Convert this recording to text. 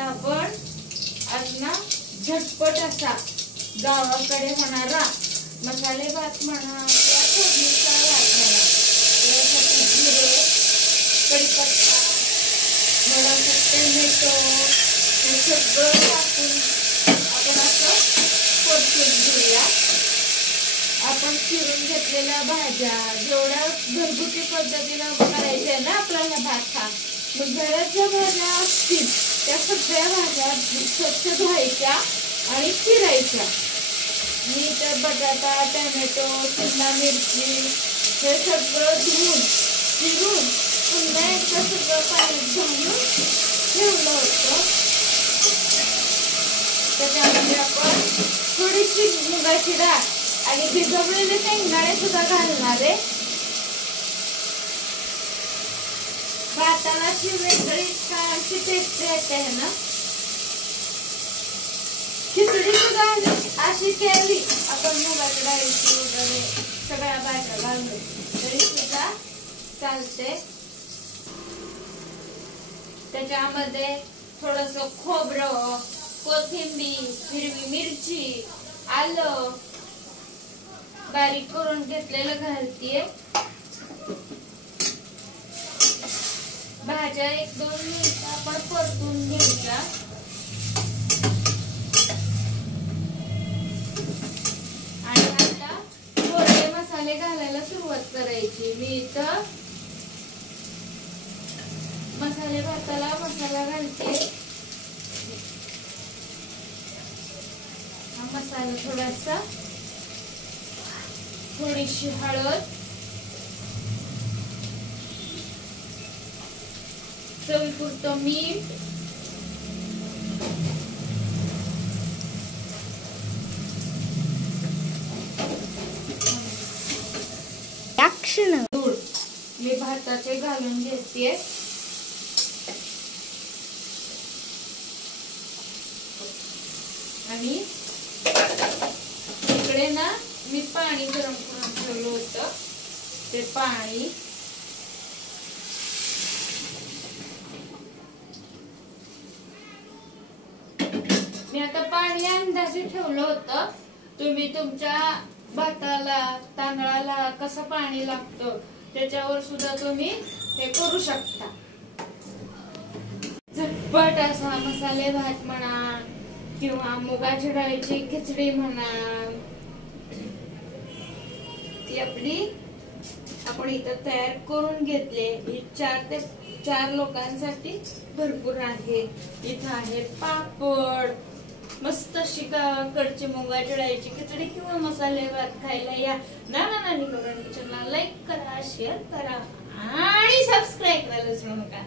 आता आपण आज ना झटपट असा गावाकडे होणारा मसाले भात म्हणा किंवा फोडणीचा भात म्हणा, यासाठी जिरे, कढीपत्ता, थोडासा टोमॅटो हे सगळं टाकून आपण असं परतून घेऊया. आपण चिरून घेतलेल्या भाज्या जेवढ्या घरगुती पद्धतीनं करायच्या ना आपल्याला भात हा, मग घरात ज्या भाज्या असतील त्या सगळ्या भाज्या स्वच्छ धुवायच्या आणि चिरायच्या. मी तर बटाटा, टोमॅटो, शिमला मिरची हे सगळं धुवून चिरून पुन्हा एकदा सगळं पाण्यात घालून ठेवलं होतं. त्याच्यामध्ये आपण थोडीशी मुगाची डाळ आणि भिजवलेले शेंगदाणे सुद्धा घालणार आहे. भाताला अशी वेगळी अशी टेस्ट येते ना. खिचडी सुद्धा अशी केली आपण मुगाच्या डाळीची वगैरे सगळ्या भाज्या घालून तरी सुद्धा चालते. त्याच्यामध्ये थोडस खोबरं, कोथिंबीर, हिरवी मिरची, आलं बारीक करून घेतलेलं घालतीये. भाज्या 1-2 मिनिट आपण परतून घ्यायच्या. आणि आता थोडे मसाले घालायला सुरुवात करायची. मी इथं मसाले भाताला मसाला घालते. हा मसाला थोडासा, थोडीशी हळद, चवीपुरतं मीठ, दूध मी भाताचे घालून घेते. आणि इकडे ना मी पाणी गरम करून ठेवलं होतं, ते पाणी मी आता पाणी अंदाजे ठेवलं होतं. तुम्ही तुमच्या भाताला तांदळाला कसं पाणी लागतं त्याच्यावर सुद्धा तुम्ही हे करू शकता. झटपट असा मसाले भात म्हणा किंवा मुगाच्या डाळीची खिचडी म्हणा, ती आपली आपण इथं तयार करून घेतले. 4 ते 4 लोकांसाठी भरपूर आहे. इथं आहे पापड, मस्त अशी गावाकडची मुगाच्या डाळीची खिचडी किंवा मसाले भात खायला या. नाना नानी किचनला लाईक करा, शेअर करा आणि सबस्क्राईब करायला विसरू नका.